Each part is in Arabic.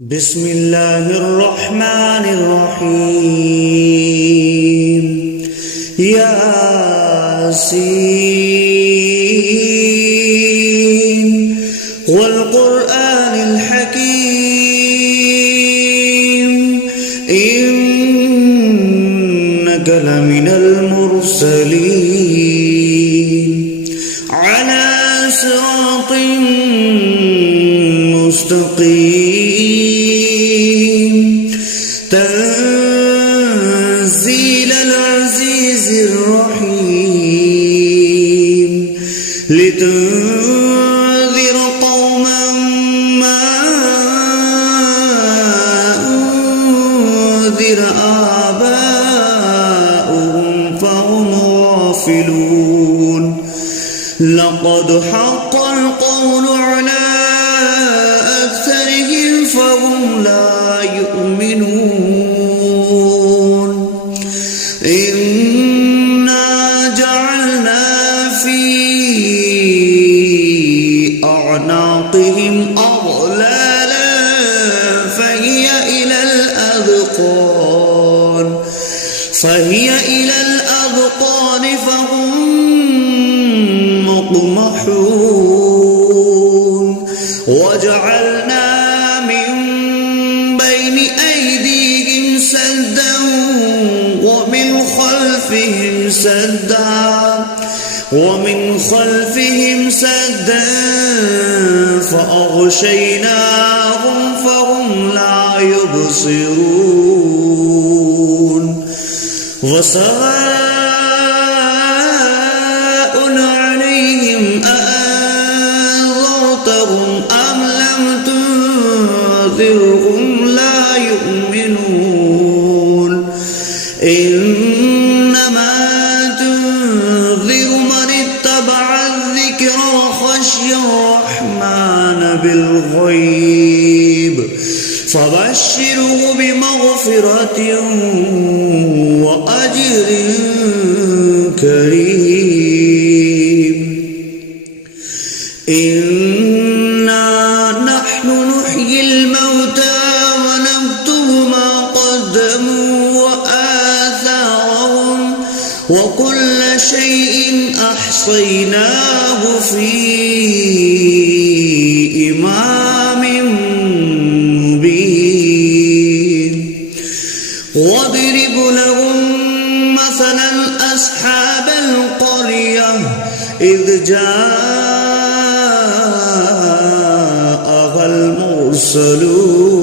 بسم الله الرحمن الرحيم ياسين والقرآن الحكيم إنك لمن المرسلين على صراط مستقيم تنزيل العزيز الرحيم لتنذر قوما ما أنذر آباؤهم فهم غافلون لقد حق القول على أكثرهم فهم لا يؤمنون إنا جعلنا في أعناقهم أغلالا فهي إلى الأذقان فهم مقمحون وجعلنا من بين أيديهم سدا ومن خلفهم سدا فأغشيناهم فهم لا يبصرون وسواء عليهم أأنذرتهم أم لم تنذرهم لا يؤمنون إنما تنذر من اتبع الذكر وخشي الرحمن بالغيب فبشره بمغفرة وأجر كريم إنا نحن نحيي الموتى ونكتب ما قدموا وآثارهم وكل شيء أحصيناه في إمام مبين واضرب لهم مثلا أصحاب القرية إذ جاءها المرسلون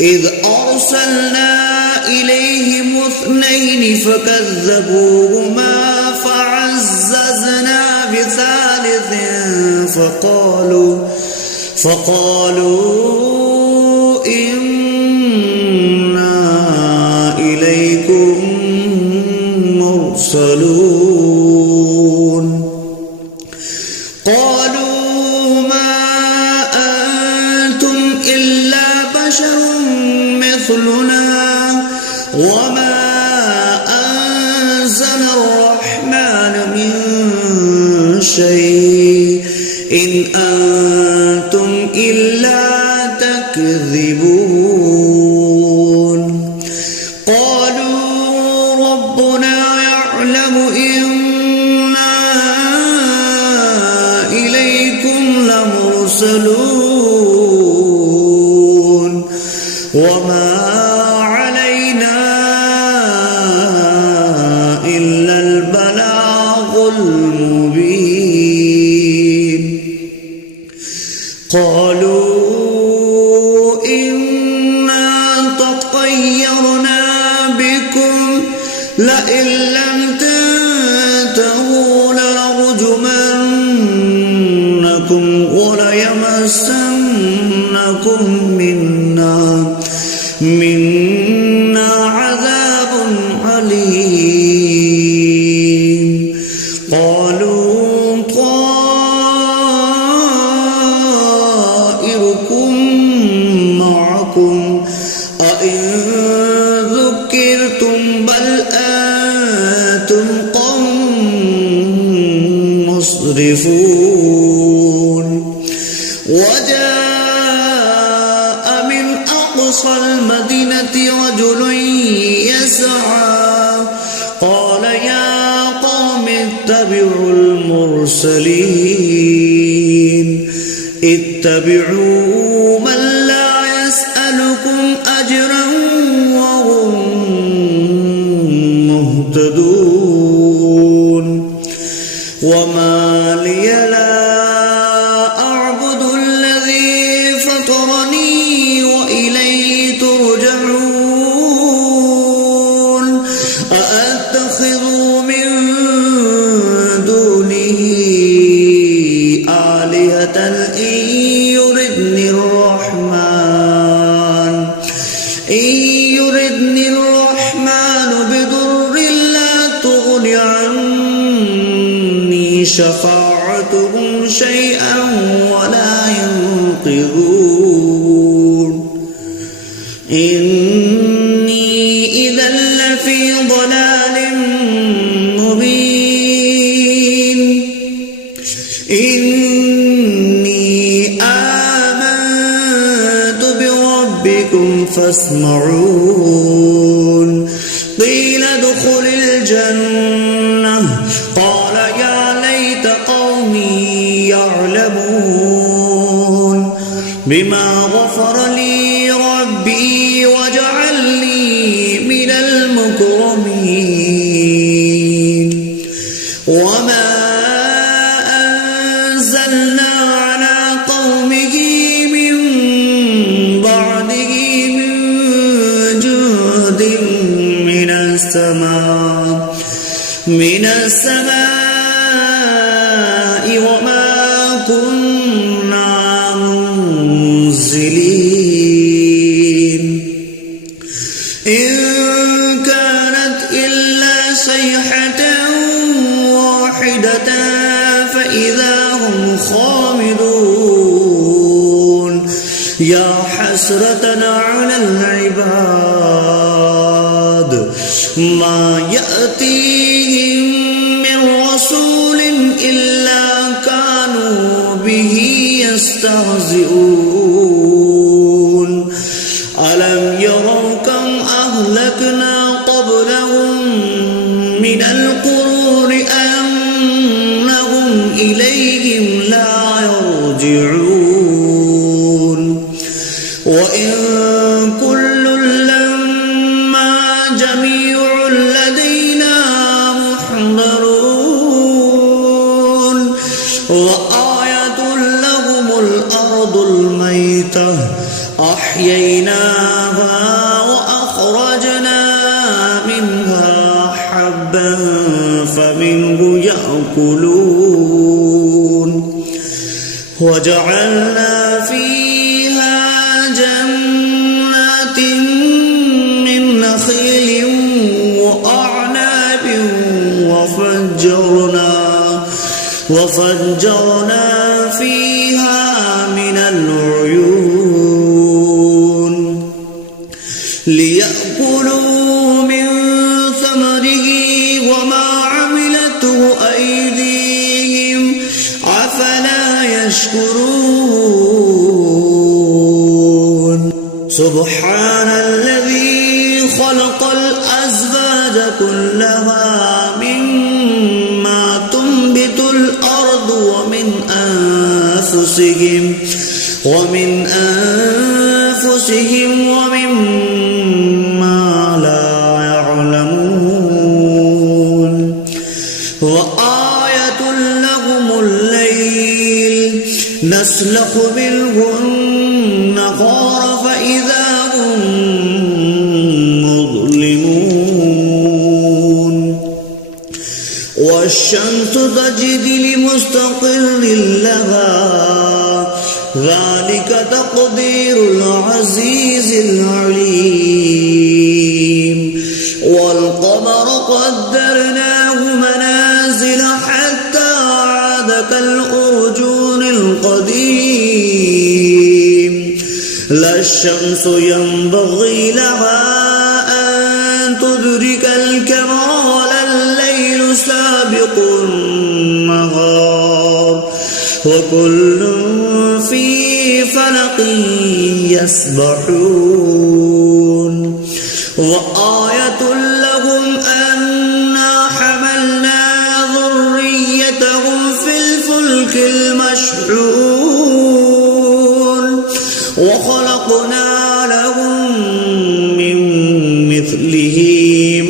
إذ أرسلنا إليهم 2 فكذبوهما فعززنا بثالث فقالوا إنا إليكم مرسلون قالوا ما أنتم إلا بشر مثلنا وما أنزل الرحمن من شيء إن أنتم إلا تكذبون قالوا ربنا يعلم إنا إليكم لمرسلون وما علينا إلا البلاغ المبين قالوا إنا تطيرنا بكم لئن لم تنتهوا لنرجمنكم وليمسنكم منا عذاب عليم قالوا طائركم معكم أئن ذكرتم بل أنتم قوم مسرفون وجاء أقصى المدينة رجل يسعى قال يا قوم اتبعوا المرسلين اتبعوا من لا يسألكم أجرا وهم مهتدون وما لي لا أعبد الذي فطرني وإليه ترجعون أأتخذ من دونه آلهة إن يردني الرحمن بضر لا تغن عني شفاعتهم شيئا ولا ينقذون إني إذا لفي ضلال مبين إني آمنت بربكم فاسمعون قيل ادخل الجنة قال يا ليت قومي يعلمون بما غفر لي ربي وجعلني من المكرمين وما أنزلنا على قومه من بعده من جند من السماء وما كنا منزلين إن كانت إلا صيحة واحدة فإذا هم خامدون يا حسرة على العباد ما يأتيهم من رسول إلا كانوا به يستهزئون ألم يروا كم أهلكنا قبلهم من القرون أنهم إليهم لا يرجعون وإن كل لما جميع لدينا محضرون وآية لهم الأرض الميتة أحييناها وأخرجنا منها حبا فمنه يأكلون وجعلنا فيها جنات من نخيل وأعناب وفجرنا فيها من العيون ليأكلوا من ثمره وما عملته أيديهم أفلا يشكرون سبحان الذي خلق الأزواج كلها مما تنبت الأرض ومن أنفسهم ومما لا يعلمون وآية لهم الليل نسلخ منه النهار فإذا هم مظلمون والشمس تجري لمستقر لها ذلك تقدير العزيز العليم والقمر قدرناه منازل حتى عاد كالأرجون القديم لا الشمس ينبغي لها أن تدرك القمر ولا الليل سابق النهار وكل في فلق يسبحون وآية لهم أنا حملنا ذريتهم في الفلك المشحون وخلقنا لهم من مثله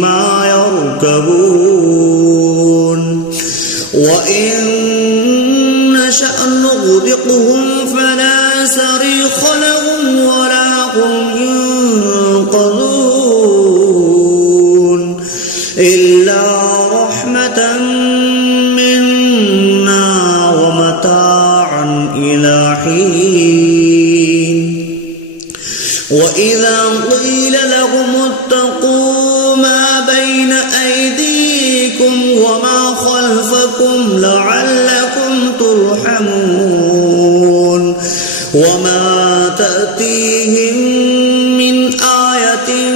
ما يركبون وإن نشأ نغرقهم فلا صريخ لهم ولا هم ينقذون إلا رحمة منا ومتاعا إلى حين وإذا قيل لهم اتقوا ما بين أيديكم وما خلفكم لعلكم ترحمون وما تأتيهم من آية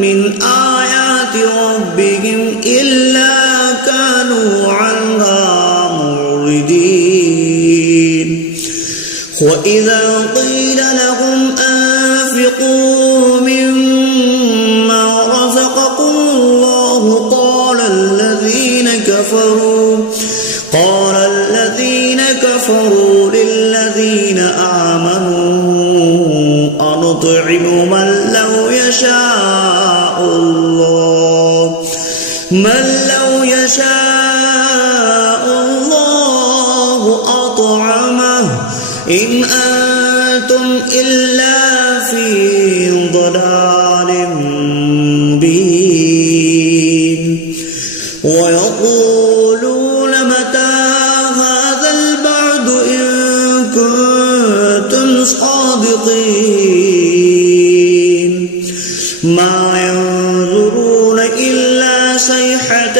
من آيات ربهم إلا كانوا عنها معرضين وإذا قيل لهم أنفقوا مما رزقكم الله قال الذين كفروا للذين آمنوا أنطعم من لو يشاء الله أطعمه إن أنتم إلا في ضلال مبين ويقولون متى هذا البعد إن كنتم صادقين ما ينظرون إلا صيحة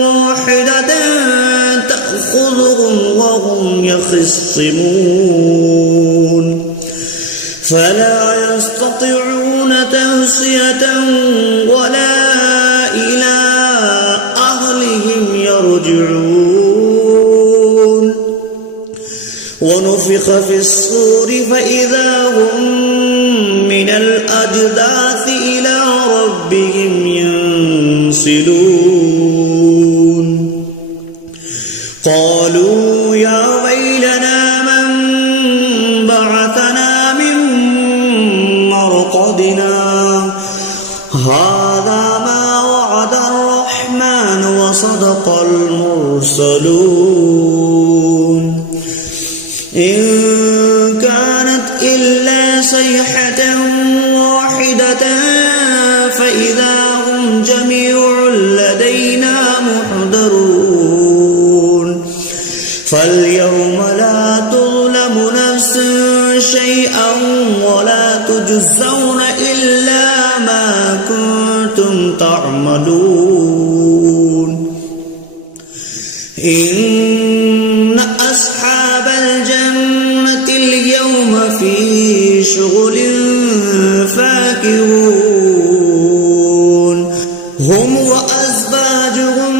واحدة تأخذهم وهم يخصمون فلا يستطيعون تهصية ولا إلى أهلهم يرجعون ونفخ في الصور فإذا هم من الأجداث إلى ربهم ينسلون قالوا يا ويلنا من بعثنا من مرقدنا هذا ما وعد الرحمن وصدق المرسلون إن كانت إلا صيحة واحدة فإذا هم جميع لدينا محضرون فاليوم لا تظلم نفس شيئا ولا تجزون إلا ما كنتم تعملون إن أصحاب الجنة اليوم في شغل فاكهون هم وأزواجهم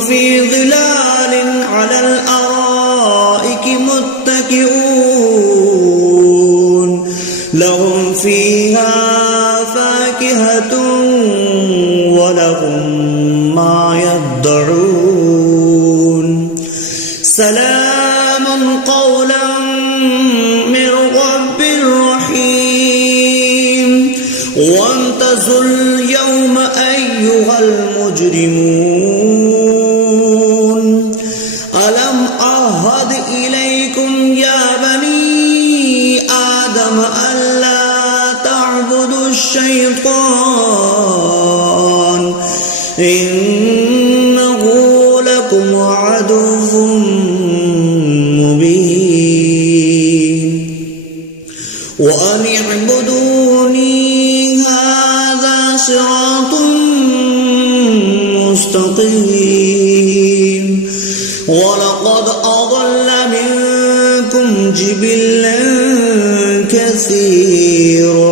في ظلال على الأرائك متكئون لهم فيها فاكهة ولهم ما يدعون سلام قولا من رب رحيم وامتازوا اليوم أيها المجرمون ألم أعهد إليكم يا بني آدم ألا تعبدوا الشيطان إنه لكم عدو مبين وأن اعبدوني هذا صراط مستقيم ولقد أضل منكم جبلا كثيرا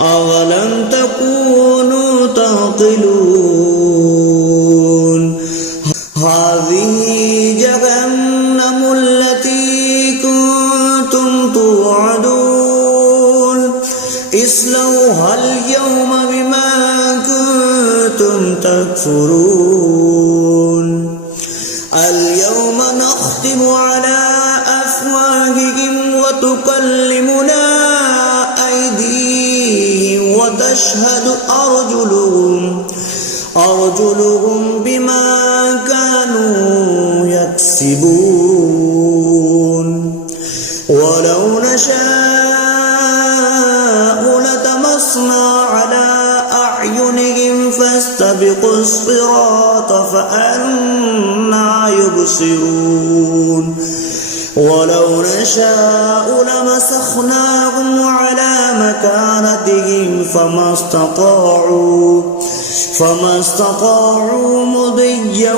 أولم تكونوا تعقلون هذه جهنم التي كنتم اصلوها اليوم بما كنتم تكفرون اليوم نختم على أفواههم وتكلمنا أيديهم وتشهد أرجلهم بما كانوا يكسبون ولو نشاء لطمسنا على أعينهم فاستبقوا الصراط فأنى يبصرون ولو نشاء لمسخناهم على مكانتهم فما استطاعوا مضيا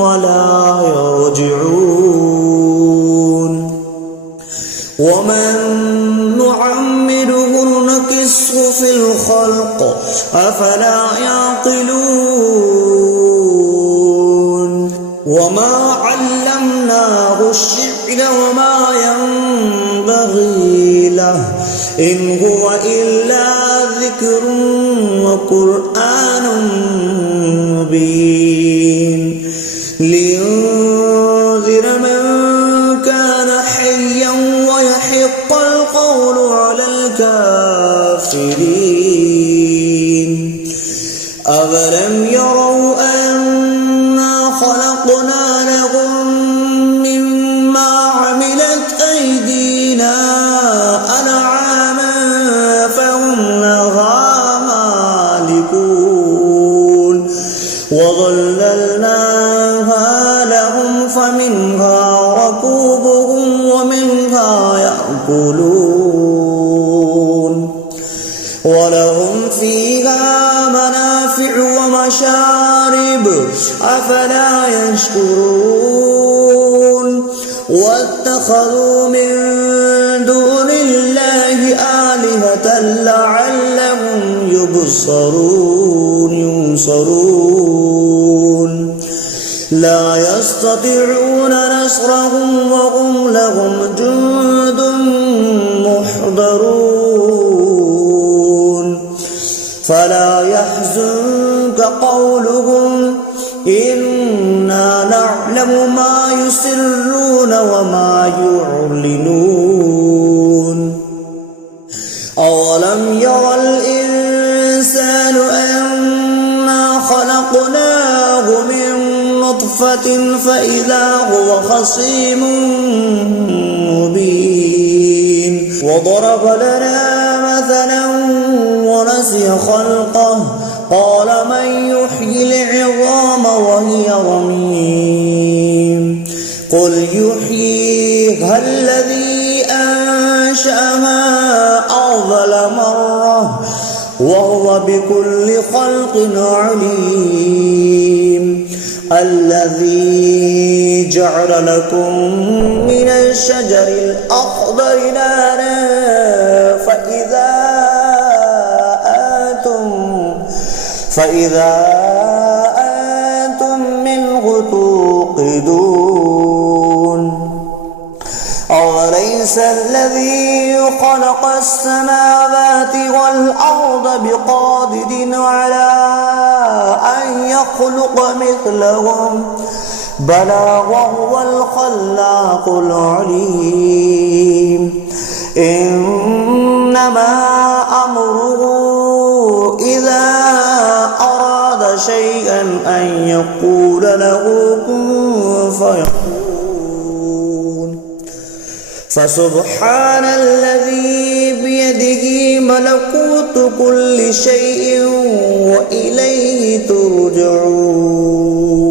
ولا يرجعون ومن نعمره نكسه في الخلق أفلا يعقلون وما علمناه الشعر وما ينبغي له إن هو إلا ذكر وقرآن مبين لينذر من كان حيا ويحق القول على الكافرين أولم يروا أنا خلقنا لهم مما عملت أيدينا أنعاما فهم لها مالكون وظللناها لهم فمنها ركوبهم ومنها يأكلون ولهم فيها منافع ومشارب أفلا يشكرون واتخذوا من دون الله آلهة لعلهم ينصرون لا يستطيعون نصرهم وهم لهم جند محضرون فلا يحزنك قولهم إنا نعلم ما يسرون وما يعلنون أولم ير الإنسان أنا خلقناه من نطفة فإذا هو خصيم مبين وضرب لنا مثلا ونسي خلقه قال من يحيي العظام وهي رميم قل يحييها الذي أنشأها أول مرة وهو بكل خلق عليم الذي جعل لكم من الشجر الأخضر نارا فإذا أنتم منه توقدون أوليس الذي خلق السماوات والأرض بقادر على أن يخلق مثلهم بلى وهو الخلاق العليم إنما أمره إذا أراد شيئا أن يقول له كن فيكون فسبحان الذي بيده ملكوت كل شيء وإليه ترجعون